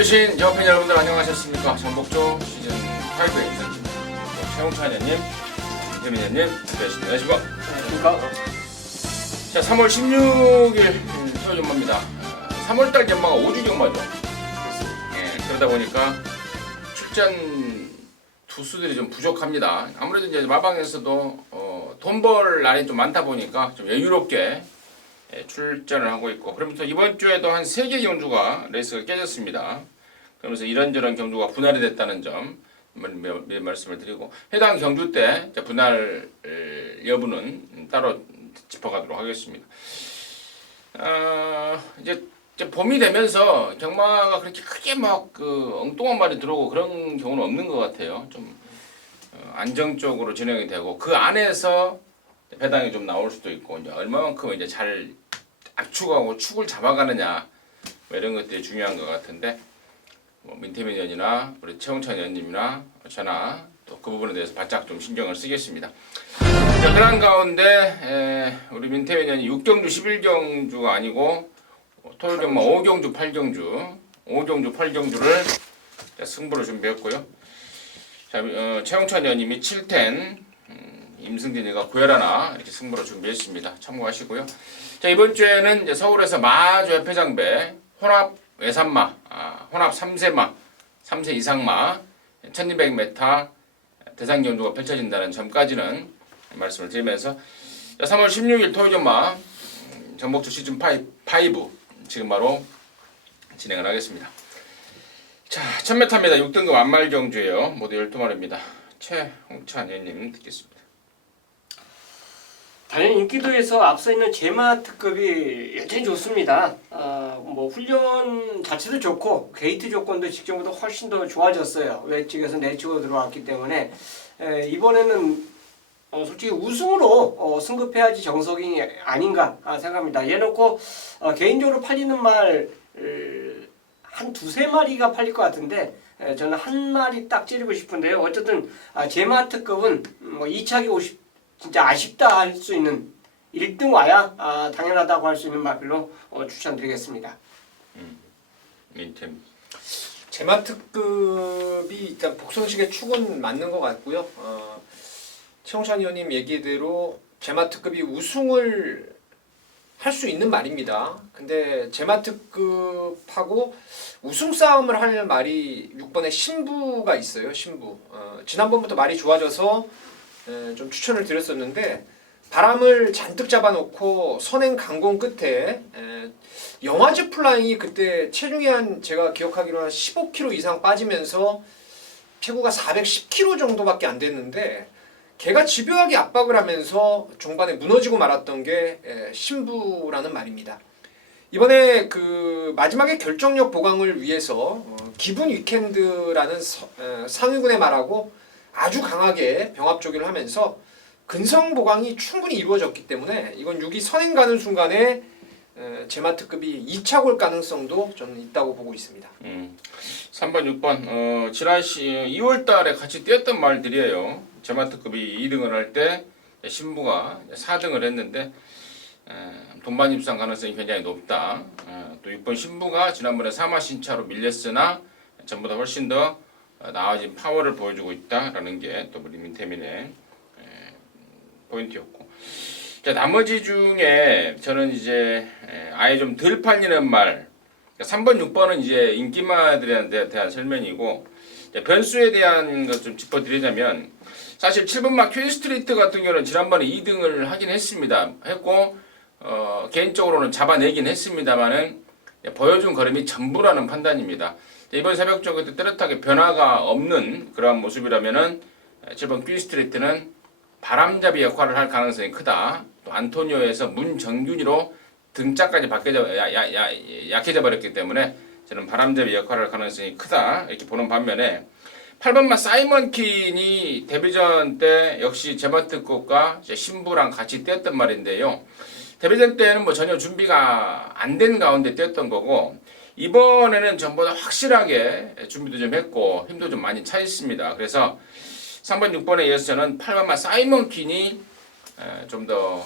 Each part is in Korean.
계신 여팬 여러분들 안녕하셨습니까? 전복조 시즌 8의 인사드립니다. 최홍찬 의원님, 김태민 의원님, 함께하십니다. 안녕하십니까? 안녕하십니까? 자, 3월 16일 토요일 연마입니다. 3월달 연마가 5주 연마죠. 예, 그러다 보니까 출전 투수들이 좀 부족합니다. 아무래도 이제 마방에서도 돈 벌 날이 좀 많다 보니까 좀 여유롭게 출전을 하고 있고, 그러면서 이번 주에도 한 3개 경주가 레이스가 깨졌습니다. 그러면서 이런저런 경주가 분할이 됐다는 점 미리 말씀을 드리고, 해당 경주 때 분할 여부는 따로 짚어가도록 하겠습니다. 이제 봄이 되면서 경마가 그렇게 크게 막 엉뚱한 말이 들어오고 그런 경우는 없는 것 같아요. 좀 안정적으로 진행이 되고, 그 안에서 배당이 좀 나올 수도 있고, 이제 얼마만큼 이제 잘 압축하고 축을 잡아가느냐, 뭐 이런 것들이 중요한 것 같은데, 뭐 민태민 의원이나 우리 최홍찬 의원님이나 저나 또 그 부분에 대해서 바짝 좀 신경을 쓰겠습니다. 자, 그런 가운데 우리 민태민 의원이 6경주 11경주가 아니고 토요일 경마 5경주 8경주를 승부로 준비했고요. 자, 최홍찬 의원님이 7텐, 임승진이가 9열1 이렇게 승부로 준비했습니다. 참고하시고요. 자, 이번 주에는 이제 서울에서 마주 협회장배 혼합 외산마, 혼합 3세마, 3세 이상마 1200m 대상 경주가 펼쳐진다는 점까지는 말씀을 드리면서, 자, 3월 16일 토요일 전마 전복주 시즌 5 지금 바로 진행을 하겠습니다. 자, 1000m입니다. 6등급 완말 경주예요. 모두 12마리입니다. 최홍찬 의원님 듣겠습니다. 당연히 인기도에서 앞서 있는 제마 특급이 여전히 좋습니다. 뭐 훈련 자체도 좋고 게이트 조건도 직전보다 훨씬 더 좋아졌어요. 외측에서 내측으로 들어왔기 때문에 이번에는 솔직히 우승으로 승급해야지 정석이 아닌가 생각합니다. 얘놓고 개인적으로 팔리는 말 한 두세 마리가 팔릴 것 같은데, 저는 한 마리 딱 찌르고 싶은데요. 어쨌든 제마 특급은 뭐 2차기 진짜 아쉽다 할 수 있는 1등 와야 당연하다고 할 수 있는 말로 추천드리겠습니다. 제마 특급이 일단 복선식의 축은 맞는 것 같고요. 최홍찬 의원님 얘기대로 제마 특급이 우승을 할 수 있는 말입니다. 근데 제마 특급하고 우승 싸움을 할 말이 6번에 신부가 있어요. 신부. 지난번부터 말이 좋아져서 좀 추천을 드렸었는데, 바람을 잔뜩 잡아놓고 선행 강공 끝에 영화제 플라잉이 그때 체중이 제가 기억하기로 한 15kg 이상 빠지면서 피구가 410kg 정도밖에 안 됐는데, 걔가 집요하게 압박을 하면서 종반에 무너지고 말았던 게 신부라는 말입니다. 이번에 그 마지막에 결정력 보강을 위해서 기분 위켄드라는 상위군의 말하고 아주 강하게 병합 조기를 하면서 근성 보강이 충분히 이루어졌기 때문에 이건 6위 선행 가는 순간에 제마 특급이 2차 골 가능성도 저는 있다고 보고 있습니다. 3번, 6번 지난 2월 달에 같이 뛰었던 말들이에요. 제마 특급이 2등을 할 때 신부가 4등을 했는데 동반 입상 가능성이 굉장히 높다. 또 6번 신부가 지난번에 3화 신차로 밀렸으나 전보다 훨씬 더 나아진 파워를 보여주고 있다라는 게 또 우리 민태민의 포인트였고, 자, 나머지 중에 저는 이제 아예 좀 덜 팔리는 말, 3번, 6번은 이제 인기마들에 대한 설명이고, 변수에 대한 것 좀 짚어드리자면, 사실 7번마 퀸스트리트 같은 경우는 지난번에 2등을 하긴 했고, 개인적으로는 잡아내긴 했습니다만은 보여준 걸음이 전부라는 판단입니다. 이번 새벽 쪽에 뚜렷하게 변화가 없는 그러한 모습이라면은 7번 퀸스트리트는 바람잡이 역할을 할 가능성이 크다. 또 안토니오에서 문정균이로 등짝까지 약해져 버렸기 때문에 저는 바람잡이 역할을 할 가능성이 크다 이렇게 보는 반면에, 8번마 사이먼 킨이 데뷔전 때 역시 제마 특급과 신부랑 같이 뛰었던 말인데요. 데뷔전 때는 뭐 전혀 준비가 안 된 가운데 뛰었던 거고, 이번에는 전보다 확실하게 준비도 좀 했고 힘도 좀 많이 차 있습니다. 그래서 3번, 6번에 이어서 저는 8번마 사이먼 킨이 좀 더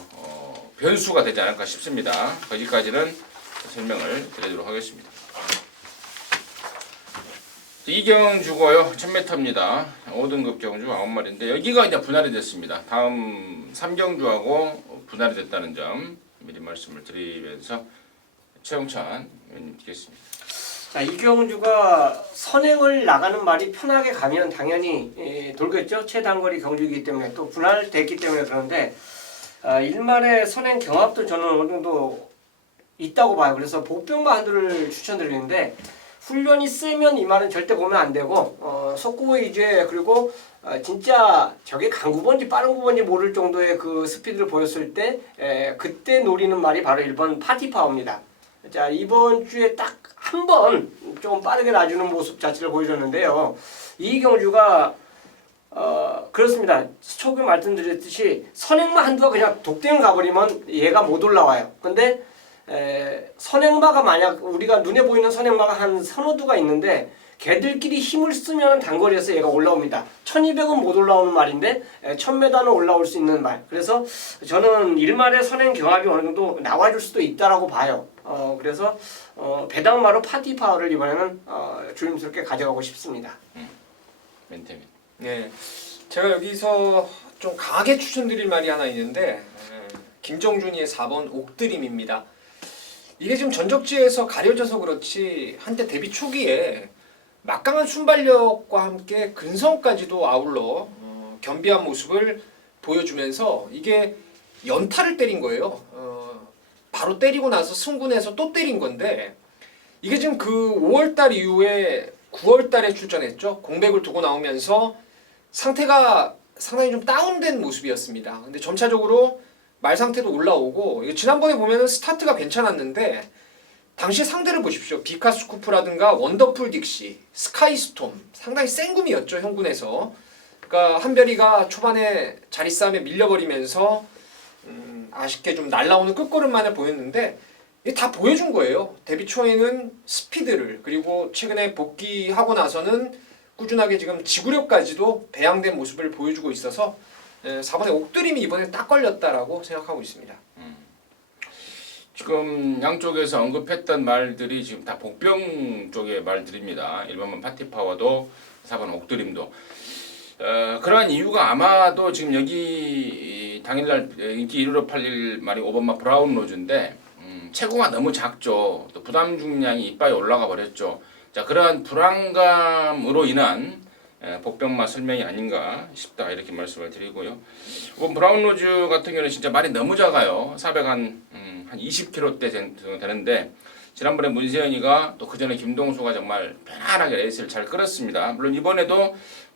변수가 되지 않을까 싶습니다. 거기까지는 설명을 드리도록 하겠습니다. 이경주고요. 1000m입니다. 5등급 경주 9마리인데 여기가 이제 분할이 됐습니다. 다음 3경주하고 분할이 됐다는 점 미리 말씀을 드리면서 최영찬 의원님 드리겠습니다. 자, 이경주가 선행을 나가는 말이 편하게 가면 당연히 돌겠죠. 최단거리 경주이기 때문에 또 분할됐기 때문에 그런데 일말의 선행 경합도 저는 어느 정도 있다고 봐요. 그래서 복병마 한두를 추천드리는데 훈련이 세면 이 말은 절대 보면 안 되고 속구보 위주에 그리고 진짜 저게 강구번지 빠른 구번지 모를 정도의 그 스피드를 보였을 때 그때 노리는 말이 바로 1번 파티파워입니다. 자, 이번 주에 딱 한 번 좀 빠르게 놔주는 모습 자체를 보여줬는데요. 이 경주가 그렇습니다. 초기 말씀드렸듯이 선행마 한두가 그냥 독대응 가버리면 얘가 못 올라와요. 근데 선행마가 만약 우리가 눈에 보이는 선행마가 한 서너 두가 있는데 걔들끼리 힘을 쓰면 단거리에서 얘가 올라옵니다. 1200은 못 올라오는 말인데 1000m는 올라올 수 있는 말. 그래서 저는 일말의 선행 경합이 어느 정도 나와줄 수도 있다라고 봐요. 그래서 배당마로 파티파워를 이번에는 조심스럽게 가져가고 싶습니다. 멘테민. 네, 제가 여기서 좀 강하게 추천드릴 말이 하나 있는데 김정준이의 4번 옥드림입니다. 이게 지금 전적지에서 가려져서 그렇지 한때 데뷔 초기에 막강한 순발력과 함께 근성까지도 아울러 겸비한 모습을 보여주면서 이게 연타를 때린 거예요. 바로 때리고 나서 승군해서 또 때린 건데 이게 지금 그 5월달 이후에 9월달에 출전했죠. 공백을 두고 나오면서 상태가 상당히 좀 다운된 모습이었습니다. 근데 점차적으로 말 상태도 올라오고 지난번에 보면은 스타트가 괜찮았는데 당시 상대를 보십시오. 비카스쿠프라든가 원더풀 딕시, 스카이스톰 상당히 센 구미였죠. 형군에서. 그러니까 한별이가 초반에 자리 싸움에 밀려버리면서 아쉽게 좀 날라오는 끝걸음만을 보였는데 이게 다 보여준 거예요. 데뷔 초에는 스피드를 그리고 최근에 복귀하고 나서는 꾸준하게 지금 지구력까지도 배양된 모습을 보여주고 있어서 4번의 옥드림이 이번에 딱 걸렸다라고 생각하고 있습니다. 지금 양쪽에서 언급했던 말들이 지금 다 복병 쪽의 말들입니다. 1번은 파티파워도 4번 옥드림도. 그러한 이유가 아마도 지금 여기 당일날 인기 1위로 팔릴 말이 5번마 브라운 로즈인데 체구가 너무 작죠. 또 부담 중량이 이빨에 올라가 버렸죠. 자, 그러한 불안감으로 인한 복병마 설명이 아닌가 싶다 이렇게 말씀을 드리고요. 이번 브라운 로즈 같은 경우는 진짜 말이 너무 작아요. 400 한 20kg대 되는데 지난번에 문세현이가 또 그전에 김동수가 정말 편안하게 레이스를 잘 끌었습니다. 물론 이번에도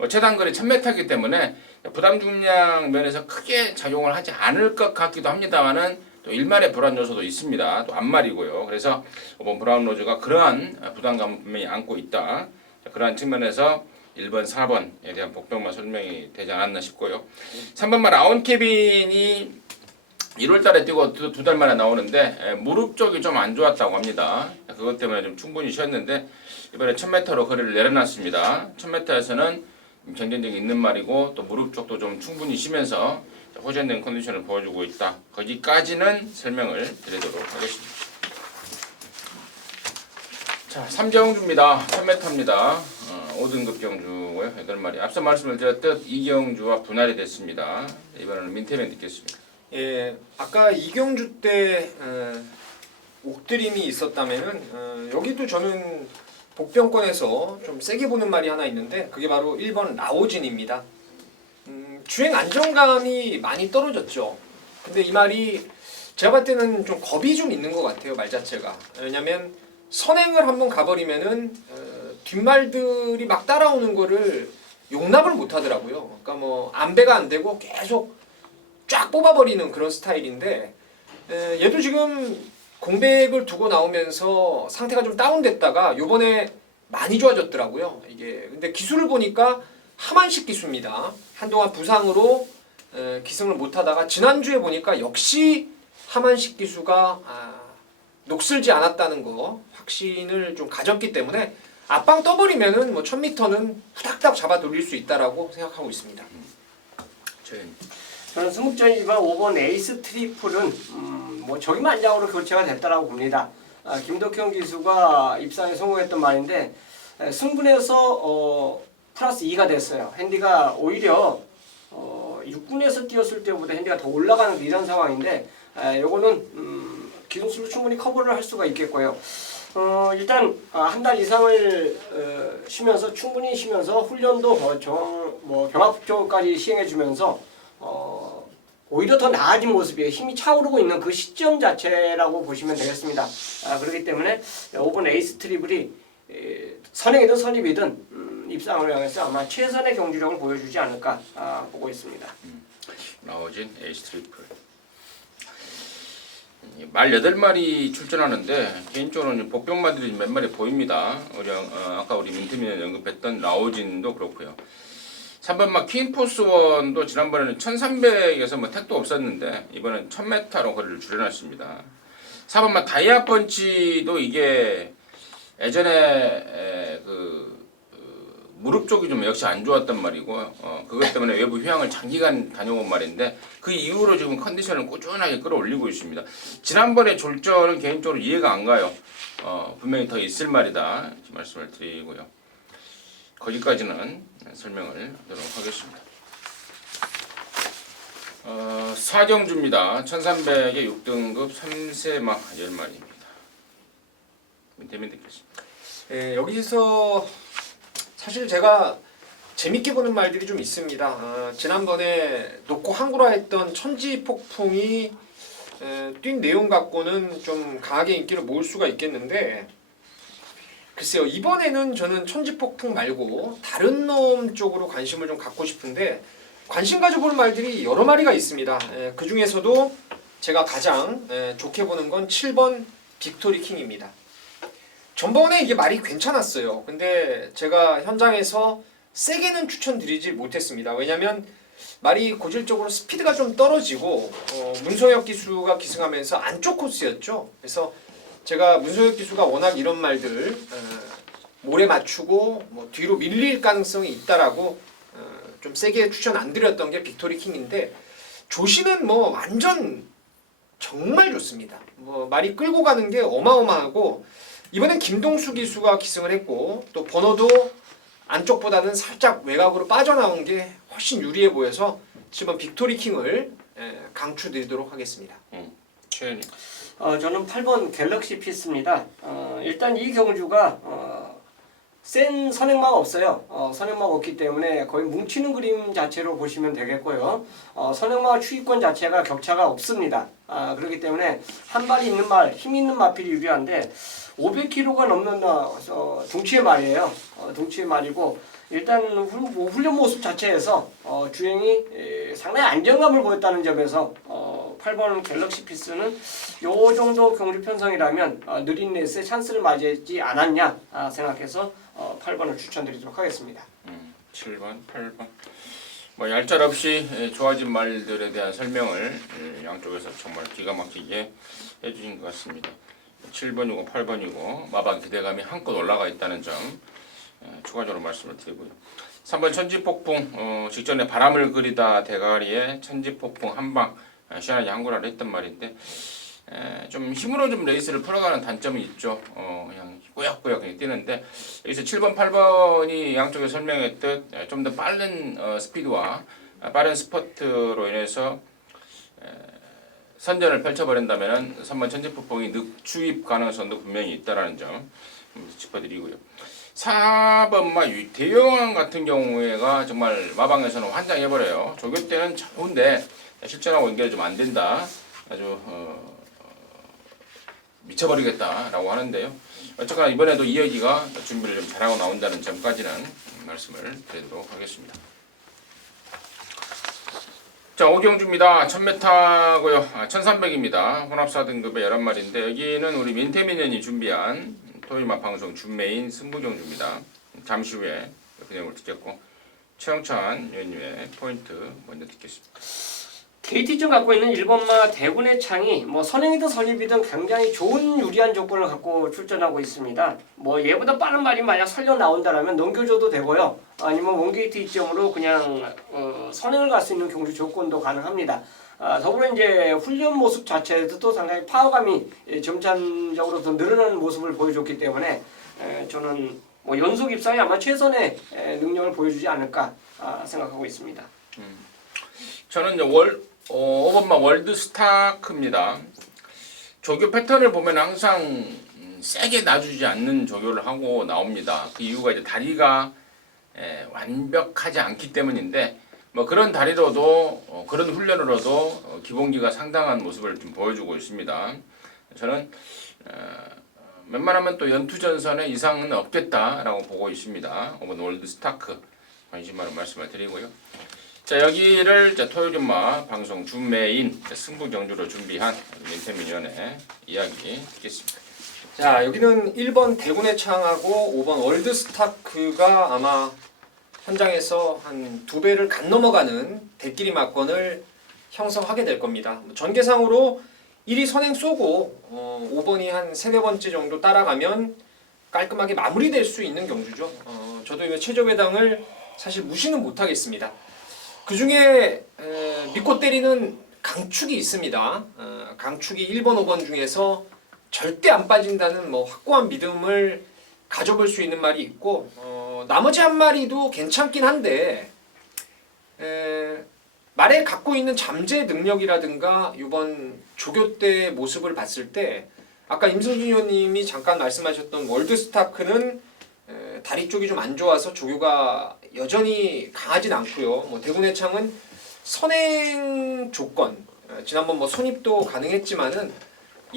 최단거리 1000m이기 때문에 부담 중량 면에서 크게 작용을 하지 않을 것 같기도 합니다만은 또 일말의 불안 요소도 있습니다. 또 앞말이고요. 그래서 이번 브라운 로즈가 그러한 부담감을 안고 있다. 그러한 측면에서 1번, 4번에 대한 복병마 설명이 되지 않았나 싶고요. 3번마 라운케빈이 1월달에 뛰고 두 달 만에 나오는데 무릎 쪽이 좀 안 좋았다고 합니다. 그것 때문에 좀 충분히 쉬었는데 이번에 1000m로 거리를 내려놨습니다. 1000m에서는 경쟁력이 있는 말이고 또 무릎 쪽도 좀 충분히 쉬면서 호전된 컨디션을 보여주고 있다. 거기까지는 설명을 드리도록 하겠습니다. 자, 3경주입니다. 1000m입니다. 5등급 경주고요. 8마리. 앞서 말씀을 드렸듯 이경주와 분할이 됐습니다. 이번에는 민태맨 듣겠습니다. 예, 아까 이경주 때 옥드림이 있었다면은 여기도 저는 복병권에서 좀 세게 보는 말이 하나 있는데 그게 바로 1번 라오진입니다. 주행 안정감이 많이 떨어졌죠. 근데 이 말이 제가 봤을 때는 좀 겁이 좀 있는 것 같아요. 말 자체가. 왜냐면 선행을 한번 가버리면은 뒷말들이 막 따라오는 거를 용납을 못 하더라고요. 그러니까 뭐 안배가 안 되고 계속 쫙 뽑아버리는 그런 스타일인데 얘도 지금 공백을 두고 나오면서 상태가 좀 다운됐다가 요번에 많이 좋아졌더라고요. 이게 근데 기술을 보니까 하만식 기수입니다. 한동안 부상으로 기승을 못하다가 지난주에 보니까 역시 하만식 기수가 녹슬지 않았다는 거 확신을 좀 가졌기 때문에 앞방 떠버리면은 뭐 1000m는 후닥닥 잡아 돌릴 수 있다라고 생각하고 있습니다. 저는 수묵전이지만 5번 에이스 트리플은 뭐 저기만장으로 교체가 됐다라고 봅니다. 김덕형 기수가 입상에 성공했던 말인데 승분해서 플러스 2가 됐어요. 핸디가 오히려 6군에서 뛰었을 때보다 핸디가 더 올라가는 이런 상황인데 요거는 기술로 충분히 커버를 할 수가 있겠고요. 일단 한 달 이상을 쉬면서 충분히 쉬면서 훈련도 병합적까지 시행해주면서 오히려 더 나아진 모습이에요. 힘이 차오르고 있는 그 시점 자체라고 보시면 되겠습니다. 그렇기 때문에 이번 에이스 트리블이 선행이든 선입이든 입상을 향해서 아마 최선의 경주력을 보여주지 않을까 보고 있습니다. 나오진 에이스 트리플. 말 8마리 출전하는데 개인적으로는 복병마들이 몇 마리 보입니다. 아까 우리 민트민이 언급했던 라오진도 그렇고요. 3번 막 퀸포스원도 지난번에는 1300에서 뭐 택도 없었는데 이번엔 1000m로 거리를 줄여놨습니다. 4번 막 다이아펀치도 이게 예전에 무릎 쪽이 좀 역시 안 좋았단 말이고 그것 때문에 외부 휴양을 장기간 다녀온 말인데 그 이후로 지금 컨디션을 꾸준하게 끌어올리고 있습니다. 지난번에 졸전은 개인적으로 이해가 안 가요. 분명히 더 있을 말이다 이렇게 말씀을 드리고요. 거기까지는 설명을 하도록 하겠습니다. 사경주입니다. 1300의 6등급 3세마 10마리입니다. 민태민 듣겠습니다. 예, 여기서 사실 제가 재밌게 보는 말들이 좀 있습니다. 지난번에 놓고 항구라 했던 천지폭풍이 뛴 내용 갖고는 좀 강하게 인기를 모을 수가 있겠는데 글쎄요, 이번에는 저는 천지폭풍 말고 다른 놈 쪽으로 관심을 좀 갖고 싶은데 관심 가져볼 말들이 여러 마리가 있습니다. 그 중에서도 제가 가장 좋게 보는 건 7번 빅토리 킹입니다. 전번에 이게 말이 괜찮았어요. 근데 제가 현장에서 세게는 추천드리지 못했습니다. 왜냐면 말이 고질적으로 스피드가 좀 떨어지고 문성혁 기수가 기승하면서 안쪽 코스였죠. 그래서 제가 문성혁 기수가 워낙 이런 말들 모래 맞추고 뭐 뒤로 밀릴 가능성이 있다라고 좀 세게 추천 안 드렸던 게 빅토리 킹인데 조시는 뭐 완전 정말 좋습니다. 뭐 말이 끌고 가는 게 어마어마하고 이번엔 김동수 기수가 기승을 했고 또 번호도 안쪽보다는 살짝 외곽으로 빠져나온 게 훨씬 유리해 보여서 7번 빅토리 킹을 강추드리도록 하겠습니다. 최현이. 저는 8번 갤럭시 피스입니다. 일단 이 경주가 센 선행마가 없어요. 선행마가 없기 때문에 거의 뭉치는 그림 자체로 보시면 되겠고요. 선행마와 추위권 자체가 격차가 없습니다. 그렇기 때문에 한 발이 있는 말, 힘 있는 마필이 유리한데 500kg가 넘는 둥치의 말이에요. 둥치의 말이고 일단 훈련 모습 자체에서 주행이 상당히 안정감을 보였다는 점에서 8번 갤럭시 피스는 요 정도 경주 편성이라면 느린 레이스에 찬스를 맞이하지 않았냐 생각해서 8번을 추천드리도록 하겠습니다. 7번, 8번. 뭐 얄짤없이 좋아진 말들에 대한 설명을 양쪽에서 정말 기가 막히게 해주신 것 같습니다. 7번이고 8번이고 마방 기대감이 한껏 올라가 있다는 점 추가적으로 말씀을 드리고요. 3번 천지폭풍 직전에 바람을 그리다 대가리에 천지폭풍 한방 시원하게 항구라를 했단 말인데 좀 힘으로 좀 레이스를 풀어가는 단점이 있죠. 그냥 꾸역꾸역 그냥 뛰는데 여기서 7번, 8번이 양쪽에 설명했듯 좀 더 빠른 스피드와 빠른 스퍼트로 인해서 선전을 펼쳐버린다면 3번 천지폭풍이 늑추입 가능성도 분명히 있다라는 점 짚어드리고요. 4번마 대영왕 같은 경우에가 정말 마방에서는 환장해버려요. 조교 때는 좋은데 실전하고 연결이 좀 안 된다. 아주 미쳐버리겠다라고 하는데요. 어쨌거나 이번에도 이혁이가 준비를 좀 잘하고 나온다는 점까지는 말씀을 드리도록 하겠습니다. 자, 오경주입니다. 1000m고요. 1300입니다. 혼합사 등급의 11마리인데 여기는 우리 민태민연이 준비한 토요일마 방송 준메인 승부경주입니다. 잠시 후에 그 내용을 듣겠고 최영찬 위원님의 포인트 먼저 듣겠습니다. KT점 갖고 있는 1번마 대군의 창이 뭐 선행이든 선입이든 굉장히 좋은 유리한 조건을 갖고 출전하고 있습니다. 뭐 얘보다 빠른 말이 만약 설려 나온다라면 넘겨줘도 되고요. 아니면 원게이트 이점으로 그냥 선행을 갈 수 있는 경주 조건도 가능합니다. 더불어 이제 훈련 모습 자체에도 또 상당히 파워감이 점차적으로 더 늘어나는 모습을 보여줬기 때문에 저는 뭐 연속 입상이 아마 최선의 능력을 보여주지 않을까 생각하고 있습니다. 저는 이제 5번마 월드 스타크입니다. 조교 패턴을 보면 항상 세게 놔주지 않는 조교를 하고 나옵니다. 그 이유가 이제 다리가 완벽하지 않기 때문인데 뭐 그런 다리로도 그런 훈련으로도 기본기가 상당한 모습을 좀 보여주고 있습니다. 저는 웬만하면 또 연투전선에 이상은 없겠다라고 보고 있습니다. 5번 월드 스타크 관심 많은 말씀을 드리고요. 자, 여기를 토요일마 방송 준메인 승부 경주로 준비한 민태민위원의 이야기 듣겠습니다. 자, 여기는 1번 대군의 창하고 5번 월드 스타크가 아마 현장에서 한 2배를 간 넘어가는 대끼리 막건을 형성하게 될 겁니다. 전개상으로 1위 선행 쏘고 5번이 한 3, 4번째 정도 따라가면 깔끔하게 마무리될 수 있는 경주죠. 저도 이 최저배당을 사실 무시는 못하겠습니다. 그 중에 믿고 때리는 강축이 있습니다. 강축이 1번, 5번 중에서 절대 안 빠진다는 뭐 확고한 믿음을 가져볼 수 있는 말이 있고 나머지 한 마리도 괜찮긴 한데 말에 갖고 있는 잠재 능력이라든가 이번 조교 때 모습을 봤을 때 아까 임승준 의원님이 잠깐 말씀하셨던 월드 스타크는 다리 쪽이 좀 안 좋아서 조교가 여전히 강하진 않고요. 뭐 대군의 창은 선행 조건 지난번 뭐 손입도 가능했지만은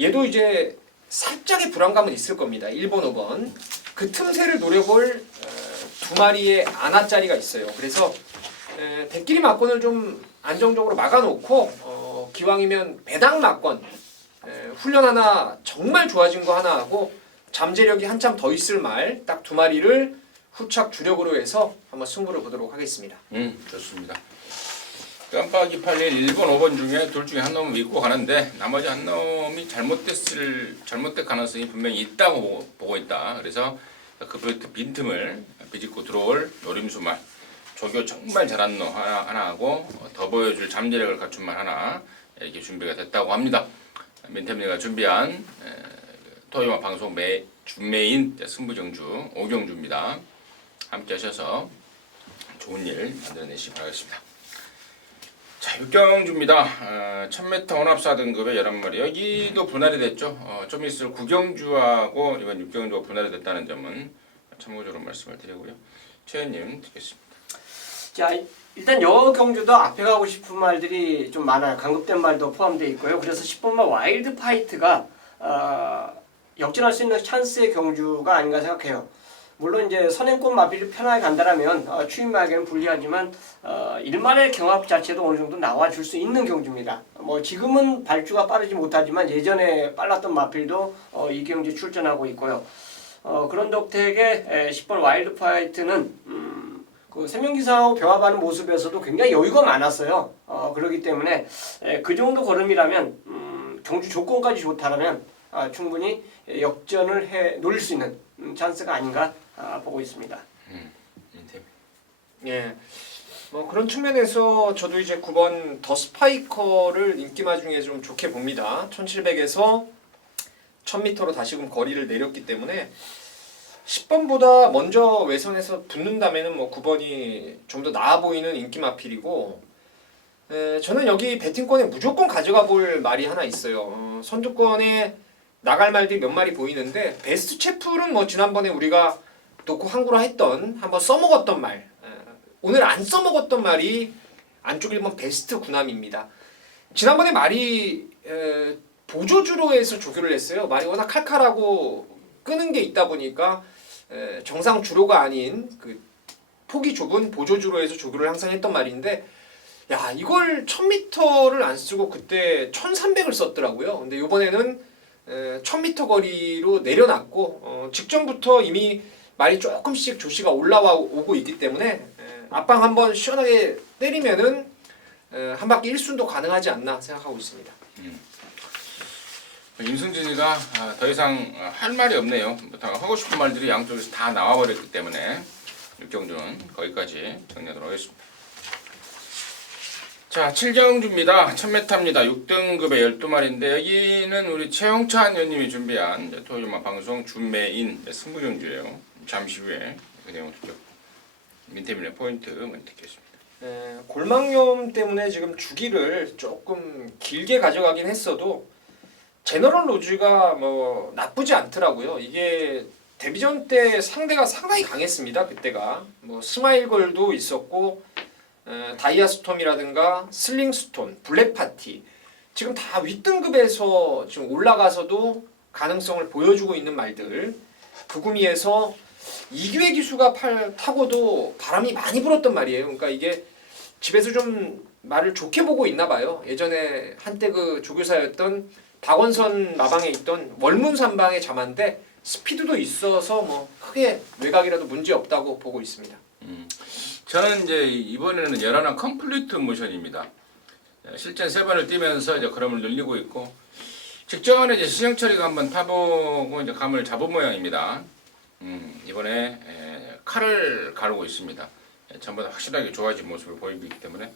얘도 이제 살짝의 불안감은 있을 겁니다. 1번, 5번 그 틈새를 노려볼 2마리의 안아짜리가 있어요. 그래서 대끼리 막건을 좀 안정적으로 막아놓고 기왕이면 배당 막건 훈련 하나 정말 좋아진 거 하나 하고 잠재력이 한참 더 있을 말 딱 2마리를 후착 주력으로 해서 한번 승부를 보도록 하겠습니다. 좋습니다. 깜빡이 팔릴 1번, 5번 중에 둘 중에 한 놈은 믿고 가는데 나머지 한 놈이 잘못될 가능성이 분명히 있다고 보고 있다. 그래서 그 빈틈을 비집고 들어올 노림수말 조교 정말 잘하는 놈 하나 하고 더 보여줄 잠재력을 갖춘 말 하나 이렇게 준비가 됐다고 합니다. 민태민이가 준비한 토요일 방송 준메인 승부경주 5경주입니다. 함께 하셔서 좋은 일 만들어내시기 바라겠습니다. 자, 6경주입니다. 1000m 혼합사 등급의 11마리. 여기도 분할이 됐죠. 좀 있을 9경주하고 이번 6경주가 분할이 됐다는 점은 참고적으로 말씀을 드리고요. 최현님 듣겠습니다. 자, 일단 여 경주도 앞에 가고 싶은 말들이 좀 많아요. 강급된 말도 포함되어 있고요. 그래서 10번마 와일드 파이트가 역전할 수 있는 찬스의 경주가 아닌가 생각해요. 물론 이제 선행권 마필이 편하게 간다라면 추임말에게는 불리하지만 일말의 경합 자체도 어느 정도 나와줄 수 있는 경주입니다. 뭐 지금은 발주가 빠르지 못하지만 예전에 빨랐던 마필도 이 경주에 출전하고 있고요. 그런 덕택에 10번 와일드 파이트는 그 세명기사하고 병합하는 모습에서도 굉장히 여유가 많았어요. 그렇기 때문에 그 정도 걸음이라면 경주 조건까지 좋다라면 충분히 역전을 노릴 수 있는 찬스가 아닌가 보고 있습니다. 예, 뭐 그런 측면에서 저도 이제 9번 더 스파이커를 인기마 중에 좀 좋게 봅니다. 1700에서 1000m로 다시금 거리를 내렸기 때문에 10번보다 먼저 외선에서 붙는다면은 뭐 9번이 좀 더 나아 보이는 인기 마필이고, 저는 여기 배팅권에 무조건 가져가 볼 말이 하나 있어요. 선두권에 나갈 말들이 몇 마리 보이는데 베스트 채플은 뭐 지난번에 우리가 놓고 항구라 했던 한번 써먹었던 말, 오늘 안 써먹었던 말이 안쪽 1번 베스트 구남입니다. 지난번에 말이 보조주로 해서 조교를 했어요. 말이 워낙 칼칼하고 끄는 게 있다 보니까 정상 주로가 아닌 그 폭이 좁은 보조주로 해서 조교를 항상 했던 말인데, 야 이걸 1000m를 안 쓰고 그때 1300을 썼더라고요. 근데 이번에는 1000m 거리로 내려놨고 직전부터 이미 말이 조금씩 조시가 올라와 오고 있기 때문에 앞방 한번 시원하게 때리면은 한 바퀴 1순도 가능하지 않나 생각하고 있습니다. 임승진이가 더 이상 할 말이 없네요. 하고 싶은 말들이 양쪽에서 다 나와버렸기 때문에 6경주는 거기까지 정리하도록 하겠습니다. 자, 7경주입니다. 1000m입니다. 6등급의 12마리인데 여기는 우리 최영찬 의원님이 준비한 토요일마 방송 준메인 승부경주예요. 잠시 후에 그 내용을 듣고 민태민의 포인트 먼저 듣겠습니다. 골망염 때문에 지금 주기를 조금 길게 가져가긴 했어도 제너럴 로즈가 뭐 나쁘지 않더라고요. 이게 데뷔전 때 상대가 상당히 강했습니다. 그때가 뭐 스마일걸도 있었고 다이아스톰이라든가 슬링스톤, 블랙파티 지금 다 윗등급에서 지금 올라가서도 가능성을 보여주고 있는 말들. 그 구미에서 이규의 기수가 타고도 바람이 많이 불었단 말이에요. 그러니까 이게 집에서 좀 말을 좋게 보고 있나 봐요. 예전에 한때 그 조교사였던 박원선 마방에 있던 월문산방의 자만데 스피드도 있어서 뭐 크게 외곽이라도 문제 없다고 보고 있습니다. 저는 이제 이번에는 열하나 컴플리트 모션입니다. 실전 3번을 뛰면서 이제 그럼을 늘리고 있고 직전에 이제 신영철이가 한번 타보고 이제 감을 잡은 모양입니다. 이번에 칼을 가르고 있습니다. 전보다 확실하게 좋아진 모습을 보이기 때문에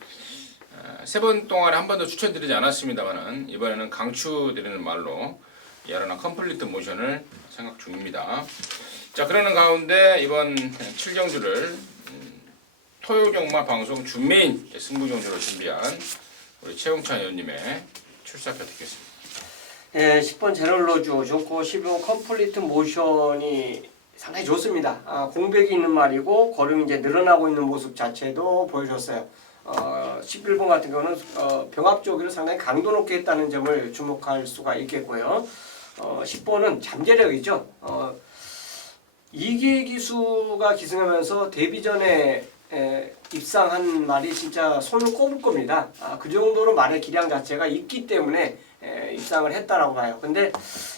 3번 동안에 한 번도 추천드리지 않았습니다만은 이번에는 강추드리는 말로 열하나 컴플리트 모션을 생각 중입니다. 자, 그러는 가운데 이번 7경주를 토요경마 방송 준메인 승부경주로 준비한 우리 최용찬 의원님의 출사표 듣겠습니다. 10번 제럴로즈 좋고 12번 컴플리트 모션이 상당히 좋습니다. 공백이 있는 말이고 거름이 이제 늘어나고 있는 모습 자체도 보여줬어요. 11번 같은 경우는 병합 조기를 상당히 강도 높게 했다는 점을 주목할 수가 있겠고요. 10번은 잠재력이죠. 이기의 기수가 기승하면서 데뷔 전에 입상한 말이 진짜 손을 꼽을 겁니다. 그 정도로 말의 기량 자체가 있기 때문에 입상을 했다라고 봐요. 근데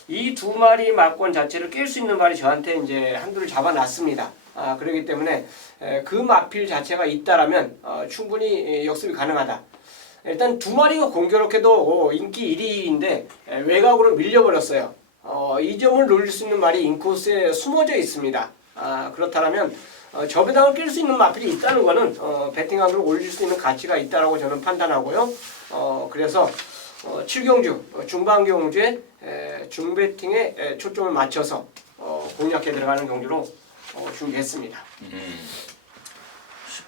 이 두 마리 말권 자체를 깰 수 있는 말이 저한테 이제 한두를 잡아놨습니다. 그렇기 때문에 그 마필 자체가 있다라면 충분히 역습이 가능하다. 일단 두 마리가 공교롭게도 인기 1위인데 외곽으로 밀려버렸어요. 이 점을 노릴 수 있는 말이 인코스에 숨어져 있습니다. 그렇다면 저배당을 낄 수 있는 마필이 있다는 것은 배팅함으로 올릴 수 있는 가치가 있다라고 저는 판단하고요. 그래서 7경주 중반 경주에 중배팅에 초점을 맞춰서 공략해 들어가는 경주로 준비했습니다.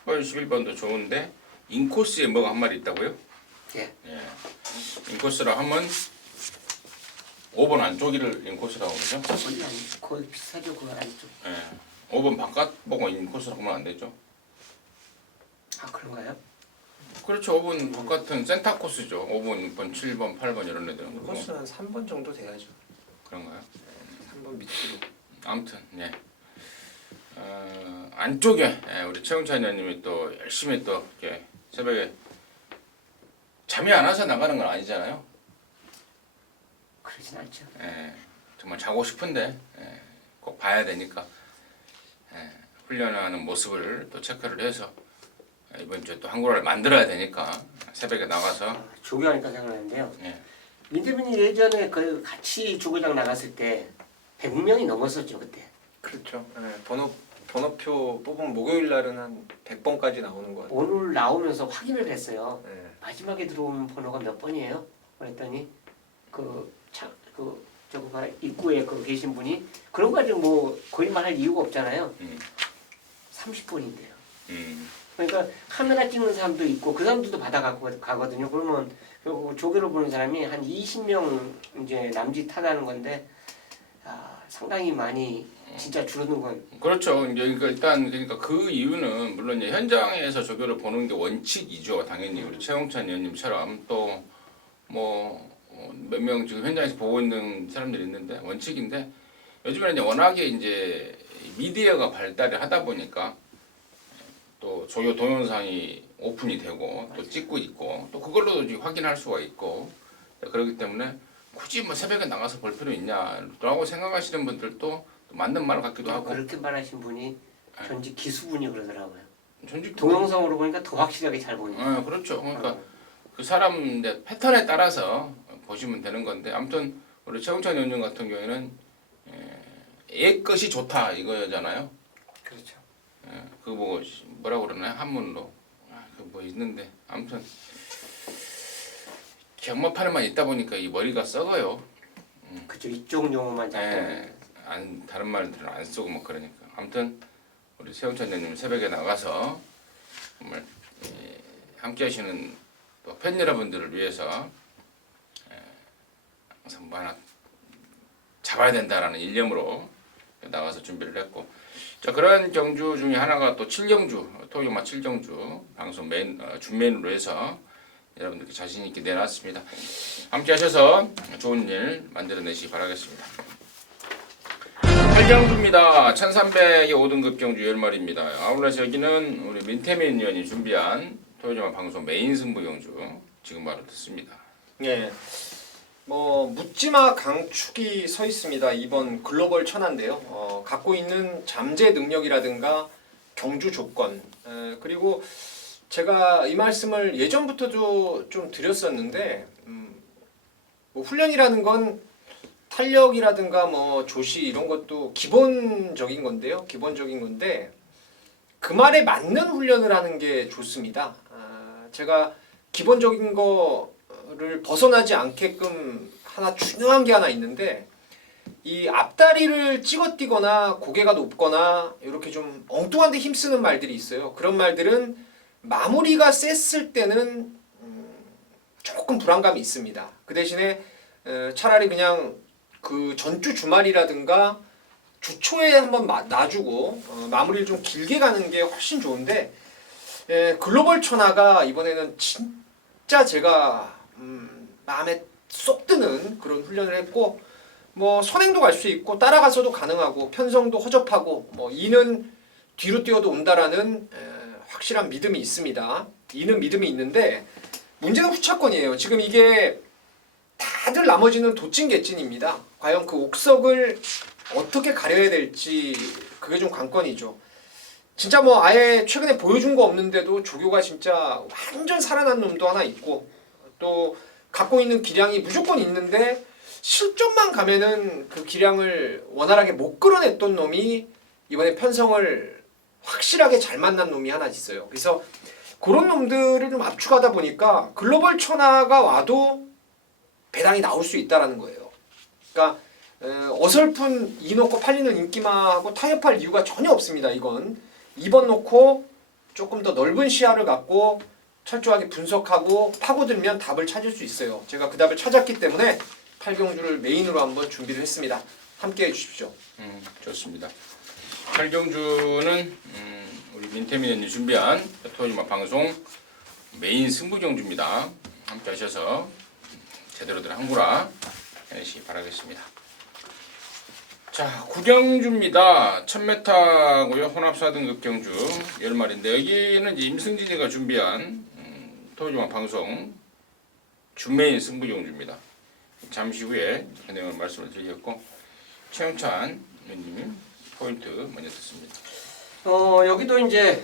10번, 11번도 좋은데 인코스에 뭐가 한 마리 있다고요? 예. 인코스라 하면 5번 안쪽이를 인코스라고 그러죠? 거의 비슷하죠, 그 안쪽. 5번 바깥 보고 인코스라고 하면 안 되죠? 그런가요? 그렇죠. 5번 바깥은 센터 코스죠. 5번, 6번, 7번, 8번 이런 애들은. 코스는 3번 정도 돼야죠. 그런가요? 3번 밑으로. 아무튼 예. 안쪽에 우리 최용찬 의원님이 또 열심히 또 이렇게 새벽에 잠이 안 와서 나가는 건 아니잖아요. 그러진 않죠. 정말 자고 싶은데 꼭 봐야 되니까 훈련하는 모습을 또 체크를 해서 이번 주에 또 한국어를 만들어야 되니까 새벽에 나가서 조교하니까 생각나는데요. 예. 민대민이 예전에 그 같이 조교장 나갔을 때 100명이 넘었었죠 그때. 그렇죠. 번호표 뽑은 목요일 날은 한 100번까지 나오는 거 같아요. 오늘 나오면서 확인을 했어요. 네. 마지막에 들어온 번호가 몇 번이에요? 그랬더니 저거 입구에 계신 분이 그런 거 가지고 뭐 거짓말할 이유가 없잖아요. 30번인데요. 그러니까 카메라 찍는 사람도 있고 그 사람들도 받아갖고 가거든요. 그러면 조교를 보는 사람이 한 20명 이제 남짓하다는 건데 상당히 많이 진짜 줄어든 건. 그렇죠. 이제 일단 그러니까 그 이유는 물론 이제 현장에서 조교를 보는 게 원칙이죠. 당연히 우리 최용찬 의원님처럼 또 뭐 몇 명 지금 현장에서 보고 있는 사람들이 있는데 원칙인데 요즘에는 이제 워낙에 이제 미디어가 발달을 하다 보니까 또 조교 동영상이 오픈이 되고 또 찍고 있고 또 그걸로 확인할 수가 있고 그렇기 때문에 굳이 뭐 새벽에 나가서 볼 필요 있냐라고 생각하시는 분들도 맞는 말 같기도 하고. 그렇게 말하신 분이 전직 기수분이 그러더라고요. 전직 동영상으로 보니까 더 확실하게 잘 보이네요. 그렇죠. 그러니까 그 사람 이제 패턴에 따라서 보시면 되는 건데 아무튼 우리 최용찬 의원님 같은 경우에는 옛 것이 좋다 이거잖아요. 그렇죠. 그 뭐라고 그러나요? 한문으로 그 뭐 있는데 아무튼 경마판에만 있다 보니까 이 머리가 썩어요. 그죠. 이쪽 용어만 잡고. 다른 말들은 안 쓰고 뭐 그러니까 아무튼 우리 세영찬 형님 새벽에 나가서 정말 함께하시는 또 팬 여러분들을 위해서 항상 뭐 하나 잡아야 된다라는 일념으로 나가서 준비를 했고, 자 그런 경주 중에 하나가 또 7경주 토요마 7경주 방송 준메인으로 해서 여러분들께 자신 있게 내놨습니다. 함께하셔서 좋은 일 만들어내시기 바라겠습니다. 8경주입니다. 1300의 5등급 경주 10마리입니다. 아울러서 여기는 우리 민태민 의원이 준비한 토요일만 방송 메인 승부 경주 지금 바로 듣습니다. 예. 뭐 묻지마 강축이 서 있습니다. 이번 글로벌 천하인데요. 갖고 있는 잠재 능력이라든가 경주 조건, 그리고 제가 이 말씀을 예전부터도 좀 드렸었는데, 뭐 훈련이라는 건 탄력이라든가 뭐 조시 이런 것도 기본적인 건데요. 기본적인 건데 그 말에 맞는 훈련을 하는 게 좋습니다. 제가 기본적인 거를 벗어나지 않게끔 하나 중요한 게 하나 있는데, 이 앞다리를 찍어뛰거나 고개가 높거나 이렇게 좀 엉뚱한 데 힘쓰는 말들이 있어요. 그런 말들은 마무리가 셌을 때는 조금 불안감이 있습니다. 그 대신에 차라리 그냥 그 전주 주말이라든가 주초에 한번 놔주고 마무리를 좀 길게 가는 게 훨씬 좋은데, 글로벌 천하가 이번에는 진짜 제가 마음에 쏙 드는 그런 훈련을 했고, 뭐 선행도 갈 수 있고 따라가서도 가능하고 편성도 허접하고 뭐 이는 뒤로 뛰어도 온다라는 확실한 믿음이 있습니다. 이는 믿음이 있는데 문제는 후차권이에요. 지금 이게 다들 나머지는 도찐개찐입니다. 과연 그 옥석을 어떻게 가려야 될지 그게 좀 관건이죠. 진짜 뭐 아예 최근에 보여준 거 없는데도 조교가 진짜 완전 살아난 놈도 하나 있고, 또 갖고 있는 기량이 무조건 있는데 실점만 가면은 그 기량을 원활하게 못 끌어냈던 놈이 이번에 편성을 확실하게 잘 만난 놈이 하나 있어요. 그래서 그런 놈들을 좀 압축하다 보니까 글로벌 천하가 와도 배당이 나올 수 있다라는 거예요. 그러니까 어설픈 2 놓고 팔리는 인기마하고 타협할 이유가 전혀 없습니다. 이건 2번 놓고 조금 더 넓은 시야를 갖고 철저하게 분석하고 파고들면 답을 찾을 수 있어요. 제가 그 답을 찾았기 때문에 8경주를 메인으로 한번 준비를 했습니다. 함께 해주십시오. 좋습니다. 8경주는 우리 민태민 의원이 준비한 토요일만 방송 메인 승부 경주입니다. 함께 하셔서 제대로들 한구라 해주시기 바라겠습니다. 자, 9경주입니다. 1000m고요. 혼합 4등급 경주 10마리인데 여기는 이제 임승진이가 준비한 토요일만 방송 준메인 승부 경주입니다. 잠시 후에 진행을 말씀을 드리겠고, 최영찬 의원님이 포인트 먼저 듣습니다. 여기도 이제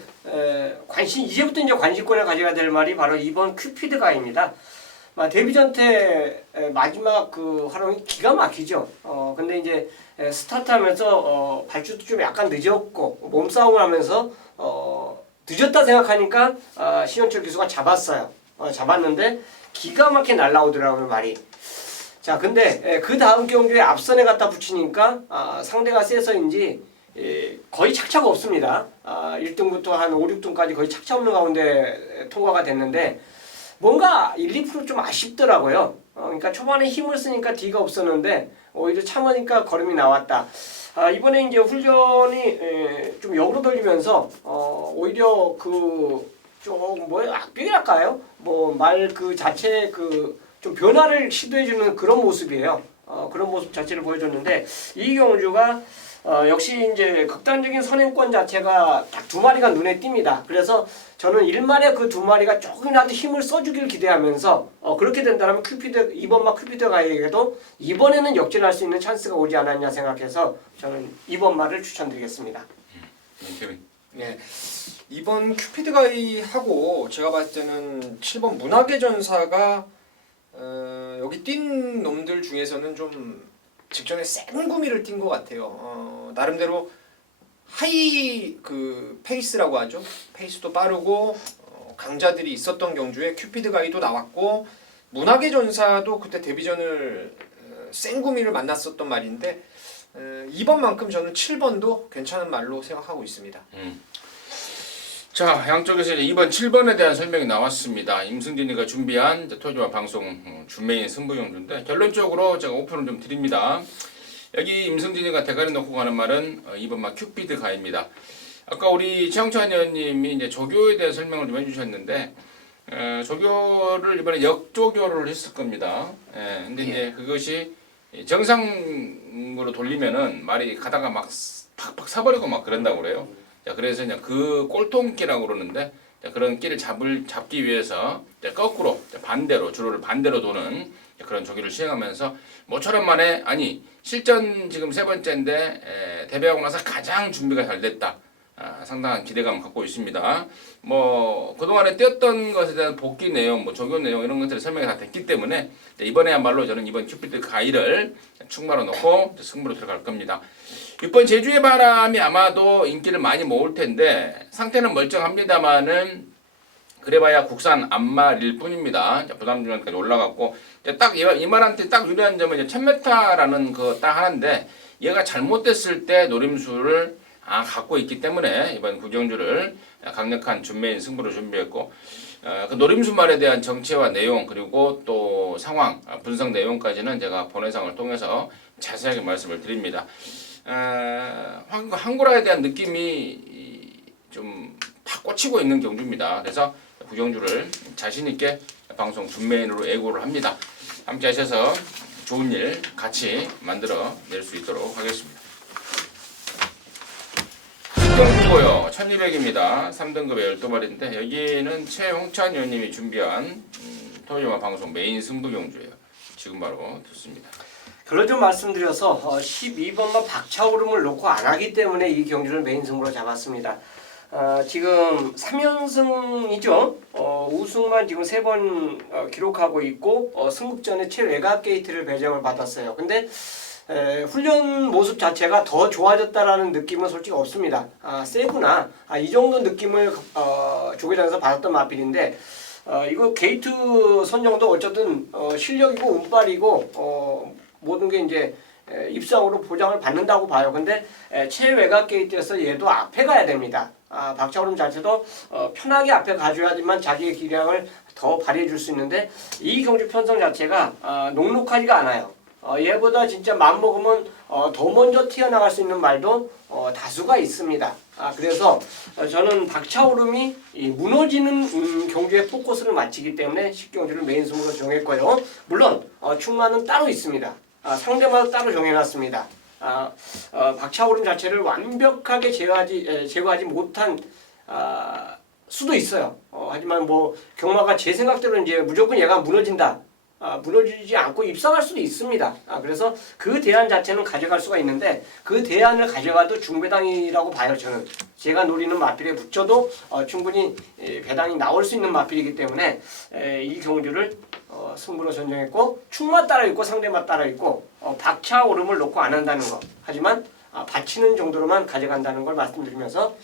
이제부터 이제 관심권을 가져야 될 말이 바로 이번 큐피드가입니다. 데뷔전 때 마지막 그 활용이 기가 막히죠. 근데 이제 스타트하면서 발주도 좀 약간 늦었고 몸싸움을 하면서 늦었다 생각하니까 신현철 기수가 잡았어요. 잡았는데 기가 막히게 날라오더라고요, 말이. 자, 근데 그 다음 경주에 앞선에 갖다 붙이니까 상대가 세서인지 거의 착차가 없습니다. 1등부터 한 5, 6등까지 거의 착차 없는 가운데 통과가 됐는데 뭔가 1, 2% 좀 아쉽더라고요. 그러니까 초반에 힘을 쓰니까 뒤가 없었는데 오히려 참으니까 걸음이 나왔다. 이번에 이제 훈련이 좀 역으로 돌리면서 오히려 그 좀 악병이랄까요? 뭐 말 그 자체 그 좀 변화를 시도해주는 그런 모습이에요. 그런 모습 자체를 보여줬는데 이 경주가 역시 이제 극단적인 선행권 자체가 딱 2마리가 눈에 띕니다. 그래서 저는 1마리에 그 2마리가 조금이라도 힘을 써주길 기대하면서 그렇게 된다면 이번 큐피드 가에게도 이번에는 역전할 수 있는 찬스가 오지 않았냐 생각해서 저는 이번 말을 추천드리겠습니다. 네. 이번 큐피드 가이하고 제가 봤을 때는 7번 문학의 전사가 여기 뛴 놈들 중에서는 좀 직전에 센 구미를 뛴 것 같아요. 나름대로 하이 그 페이스라고 하죠. 페이스도 빠르고 강자들이 있었던 경주에 큐피드 가이도 나왔고, 문학의 전사도 그때 데뷔전을 센 구미를 만났었던 말인데 2번만큼 저는 7번도 괜찮은 말로 생각하고 있습니다. 자, 양쪽에서 이제 2번, 7번에 대한 설명이 나왔습니다. 임승진이가 준비한 토요일마 방송 준메인 승부용주인데 결론적으로 제가 오픈을 좀 드립니다. 여기 임승진이가 대가리 놓고 가는 말은 2번마 큐피드 가입니다. 아까 우리 최영찬 의원님이 이제 조교에 대한 설명을 좀 해주셨는데 조교를 이번에 역조교를 했을 겁니다. 근데 이제 그것이 정상으로 돌리면은 말이 가다가 막 팍팍 사버리고 막 그런다고 그래요. 자, 그래서 그냥 그 꼴통끼라고 그러는데 자, 그런 끼를 잡기 위해서 거꾸로 반대로 주로를 반대로 도는 그런 조기를 시행하면서 모처럼 만에 아니 실전 지금 세 번째인데 데뷔하고 나서 가장 준비가 잘 됐다. 상당한 기대감 갖고 있습니다. 뭐 그동안에 뛰었던 것에 대한 복귀 내용, 뭐 조교 내용 이런 것들이 설명이 다 됐기 때문에 이번에야말로 저는 이번 큐피드 가이를 충마로 놓고 승부로 들어갈 겁니다. 6번 제주의 바람이 아마도 인기를 많이 모을 텐데 상태는 멀쩡합니다만은 그래봐야 국산 안말일 뿐입니다. 부담 중간까지 올라갔고 딱 이 말한테 딱 유리한 점은 1000m라는 거 딱 하나인데 얘가 잘못됐을 때 노림수를 갖고 있기 때문에 이번 구경주를 강력한 준메인 승부로 준비했고 그 노림수 말에 대한 정체와 내용 그리고 또 상황 분석 내용까지는 제가 본회상을 통해서 자세하게 말씀을 드립니다. 항구라에 대한 느낌이 좀 팍 꽂히고 있는 경주입니다. 그래서 구경주를 자신 있게 방송 준메인으로 예고를 합니다. 함께 하셔서 좋은 일 같이 만들어 낼 수 있도록 하겠습니다. 경주고요. 1200입니다. 3등급의 12마리인데 여기는 최홍찬 의원님이 준비한 토요일마 방송 메인 승부 경주예요. 지금 바로 듣습니다. 결론 좀 말씀드려서 12번만 박차오름을 놓고 안 하기 때문에 이 경주를 메인 승부로 잡았습니다. 지금 3연승이죠. 우승만 지금 3번 기록하고 있고 승국전에 최외곽 게이트를 배정을 받았어요. 근데 훈련 모습 자체가 더 좋아졌다라는 느낌은 솔직히 없습니다. 세구나. 이 정도 느낌을 조계장에서 받았던 마필인데 이거 게이트 선정도 어쨌든 실력이고 운빨이고 모든 게 이제 입상으로 보장을 받는다고 봐요. 근데 최외곽 게이트에서 얘도 앞에 가야 됩니다. 박차오름 자체도 편하게 앞에 가줘야지만 자기의 기량을 더 발휘해 줄 수 있는데 이 경주 편성 자체가 녹록하지가 않아요. 얘보다 진짜 맘먹으면 더 먼저 튀어나갈 수 있는 말도 다수가 있습니다. 그래서 저는 박차오름이 무너지는 경주에 포커스를 맞추기 때문에 10경주를 메인 승부로 정했고요. 물론 충마는 따로 있습니다. 상대마다 따로 정해놨습니다. 박차오름 자체를 완벽하게 제거하지 못한 수도 있어요. 하지만 뭐 경마가 제 생각대로 이제 무조건 얘가 무너진다. 무너지지 않고 입상할 수도 있습니다. 그래서 그 대안 자체는 가져갈 수가 있는데 그 대안을 가져가도 중배당이라고 봐요. 저는 제가 노리는 마필에 붙여도 충분히 배당이 나올 수 있는 마필이기 때문에 이 경주를 승부로 선정했고 충마 따라 있고 상대마 따라 있고 박차오름을 놓고 안 한다는 거. 하지만 받치는 정도로만 가져간다는 걸 말씀드리면서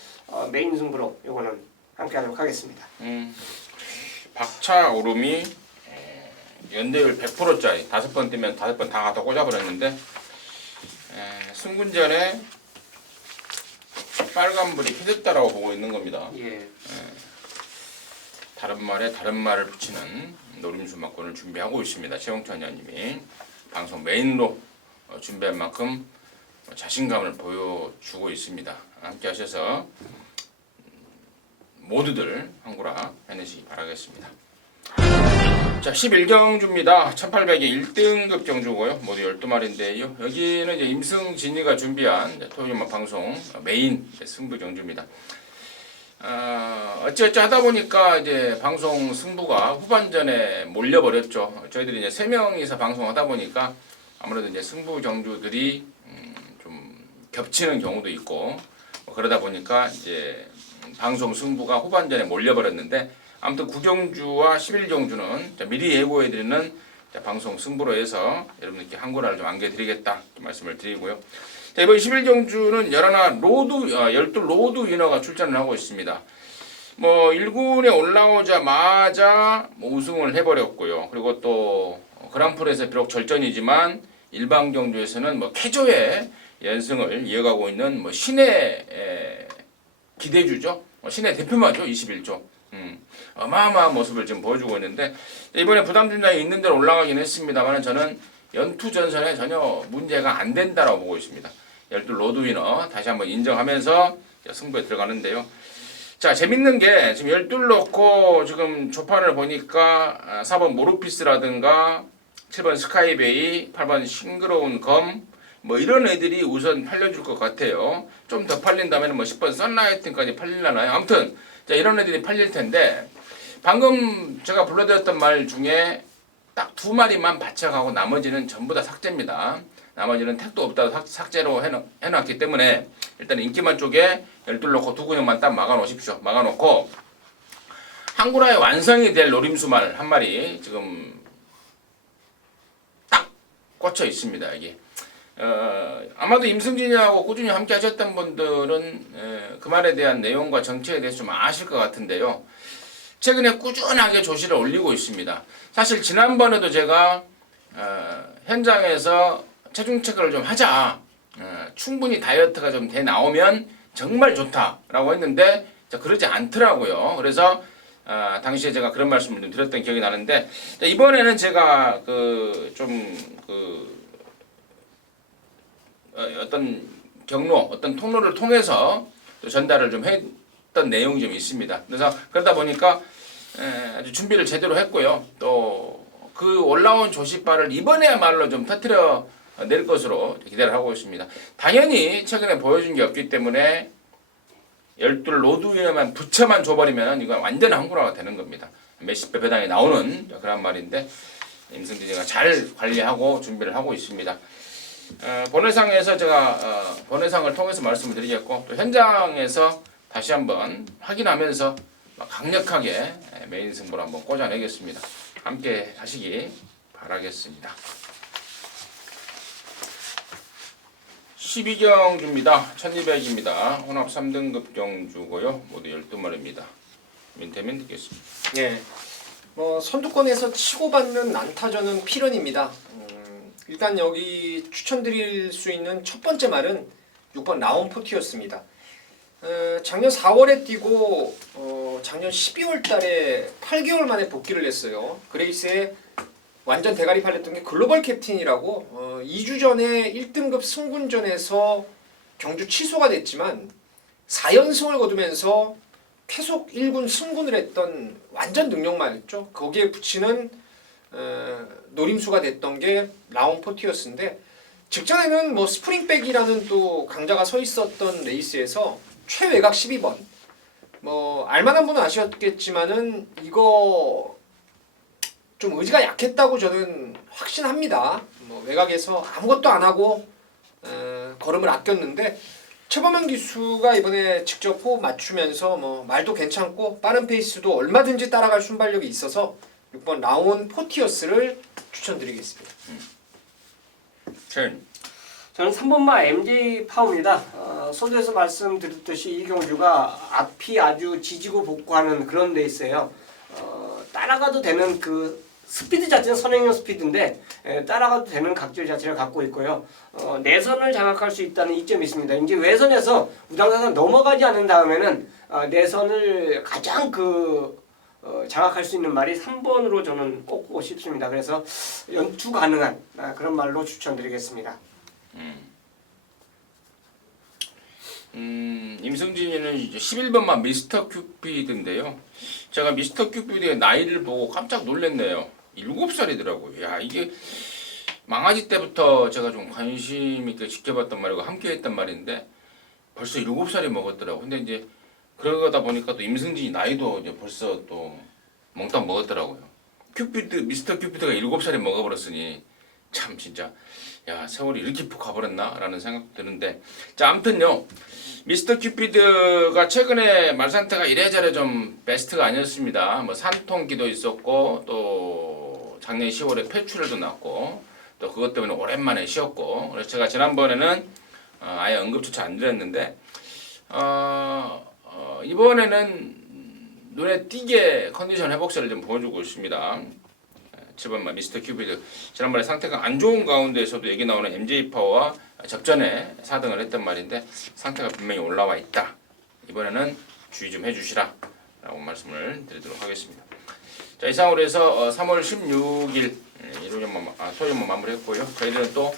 메인 승부로 이거는 함께하도록 하겠습니다. 박차오름이 연대율 100%짜리 5번 뛰면 5번 다 갖다 꽂아버렸는데 승군전에 빨간불이 휘졌다라고 보고 있는 겁니다. 예. 다른 말에 다른 말을 붙이는 노림수 막권을 준비하고 있습니다. 최홍찬 의원님이 방송 메인으로 준비한 만큼 자신감을 보여주고 있습니다. 함께 하셔서 모두들 항구라 해내시기 바라겠습니다. 자, 11경주입니다. 1800의 1등급 경주고요. 모두 12마리인데요. 여기는 이제 임승진이가 준비한 토요일마 방송 메인 승부 경주입니다. 어찌어찌 하다 보니까 이제 방송 승부가 후반전에 몰려버렸죠. 저희들이 이제 3명이서 방송하다 보니까 아무래도 이제 승부 경주들이 좀 겹치는 경우도 있고 그러다 보니까 이제 방송 승부가 후반전에 몰려버렸는데 아무튼 9경주와 11경주는 미리 예고해드리는 방송 승부로 해서 여러분들께 항구라를 좀 안겨드리겠다 말씀을 드리고요. 자, 이번 11경주는 12 로드 위너가 출전을 하고 있습니다. 뭐 1군에 올라오자마자 우승을 해버렸고요. 그리고 또 그랑프리에서 비록 절전이지만 일반 경주에서는 뭐 캐조의 연승을 이어가고 있는 뭐 신의 기대주죠. 신의 대표마죠. 21조. 어마어마한 모습을 지금 보여주고 있는데 이번에 부담 중량이 있는 대로 올라가긴 했습니다만 저는 연투 전선에 전혀 문제가 안 된다라고 보고 있습니다. 12 로드위너 다시 한번 인정하면서 승부에 들어가는데요. 자, 재밌는 게 지금 12를 놓고 지금 조판을 보니까 4번 모르피스라든가 7번 스카이베이, 8번 싱그러운 검 뭐 이런 애들이 우선 팔려줄 것 같아요. 좀 더 팔린다면 뭐 10번 선라이팅까지 팔릴라나요? 아무튼 자, 이런 애들이 팔릴 텐데 방금 제가 불러드렸던 말 중에 딱 2마리만 바쳐가고 나머지는 전부 다 삭제입니다. 나머지는 택도 없다고 삭제로 해놨기 때문에 일단 인기만 쪽에 12 놓고 2근육만 딱 막아놓으십시오. 막아놓고 한구라의 완성이 될 노림수말 한 마리 지금 딱 꽂혀 있습니다. 이게 아마도 임승진이하고 꾸준히 함께 하셨던 분들은 그 말에 대한 내용과 정체에 대해서 좀 아실 것 같은데요. 최근에 꾸준하게 조시를 올리고 있습니다. 사실 지난번에도 제가 현장에서 체중 체크를 좀 하자. 충분히 다이어트가 좀 돼 나오면 정말 좋다라고 했는데 그러지 않더라고요. 그래서 당시에 제가 그런 말씀을 좀 드렸던 기억이 나는데 이번에는 제가 어떤 경로, 어떤 통로를 통해서 또 전달을 좀 했던 내용이 좀 있습니다. 그래서 그러다 보니까 아주 준비를 제대로 했고요. 또 그 올라온 조시바를 이번에야말로 좀 터뜨려 낼 것으로 기대를 하고 있습니다. 당연히 최근에 보여준 게 없기 때문에 12 로드위에만 붙여만 줘버리면 이건 완전 한구라가 되는 겁니다. 몇십 배 배당이 나오는 그런 말인데 임승진이가 잘 관리하고 준비를 하고 있습니다. 본회상에서 제가 본회상을 통해서 말씀을 드리겠고 또 현장에서 다시 한번 확인하면서 강력하게 메인 승부를 한번 꽂아내겠습니다. 함께 하시기 바라겠습니다. 12경주입니다. 1200입니다. 혼합 3등급 경주고요. 모두 12마리입니다. 민태민 듣겠습니다. 예. 뭐 선두권에서 치고받는 난타전은 필연입니다. 일단 여기 추천드릴 수 있는 첫 번째 말은 6번 라온포티였습니다. 작년 4월에 뛰고 작년 12월 달에 8개월 만에 복귀를 했어요. 그레이스에 완전 대가리 팔렸던 게 글로벌 캡틴이라고 2주 전에 1등급 승군전에서 경주 취소가 됐지만 4연승을 거두면서 계속 1군 승군을 했던 완전 능력마였죠. 거기에 붙이는 노림수가 됐던 게 라온포티어스인데 직전에는 뭐 스프링백이라는 또 강자가 서 있었던 레이스에서 최외곽 12번 뭐 알만한 분은 아셨겠지만은 이거 좀 의지가 약했다고 저는 확신합니다. 뭐 외곽에서 아무것도 안 하고 걸음을 아꼈는데 최범현 기수가 이번에 직접 호흡 맞추면서 뭐 말도 괜찮고 빠른 페이스도 얼마든지 따라갈 순발력이 있어서 6번 라온 포티어스를 추천드리겠습니다. 저는 3번마 MJ 파워입니다. 소두에서 말씀드렸듯이 이 경주가 앞이 아주 지지고 볶고하는 그런 레이스예요. 따라가도 되는 그 스피드 자체는 선행형 스피드인데 따라가도 되는 각질 자체를 갖고 있고요. 내선을 장악할 수 있다는 이점이 있습니다. 이제 외선에서 우당사선 넘어가지 않은 다음에는 내선을 가장 장악할 수 있는 말이 3번으로 저는 꼽고 싶습니다. 그래서 연투 가능한 그런 말로 추천드리겠습니다. 임승진이는 이제 11번만 미스터 큐피드인데요. 제가 미스터 큐피드의 나이를 보고 깜짝 놀랐네요. 7살이더라고요. 야, 이게 망아지 때부터 제가 좀 관심 있게 지켜봤던 말이고 함께 했던 말인데 벌써 7살이 먹었더라고요. 근데 이제 그러다 보니까 또 임승진이 나이도 이제 벌써 또 몽땅 먹었더라고요. 미스터 큐피드가 7살이 먹어버렸으니 참 진짜 야, 세월이 이렇게 푹 가버렸나? 라는 생각도 드는데 자, 아무튼요 미스터 큐피드가 최근에 말상태가 이래저래 좀 베스트가 아니었습니다. 뭐 산통기도 있었고 또 작년 10월에 폐출혈도 났고 또 그것 때문에 오랜만에 쉬었고 그래서 제가 지난번에는 아예 언급조차 안 드렸는데 이번에는 눈에 띄게 컨디션 회복세를 좀 보여주고 있습니다. 7번 미스터 큐피드 지난번에 상태가 안 좋은 가운데에서도 여기 나오는 MJ 파워와 접전에 4등을 했단 말인데 상태가 분명히 올라와 있다. 이번에는 주의 좀 해주시라 라고 말씀을 드리도록 하겠습니다. 자, 이상으로 해서 3월 16일 토요일만 마무리했고요. 저희들은 또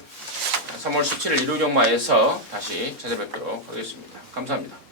3월 17일 일요일마에서 다시 찾아뵙도록 하겠습니다. 감사합니다.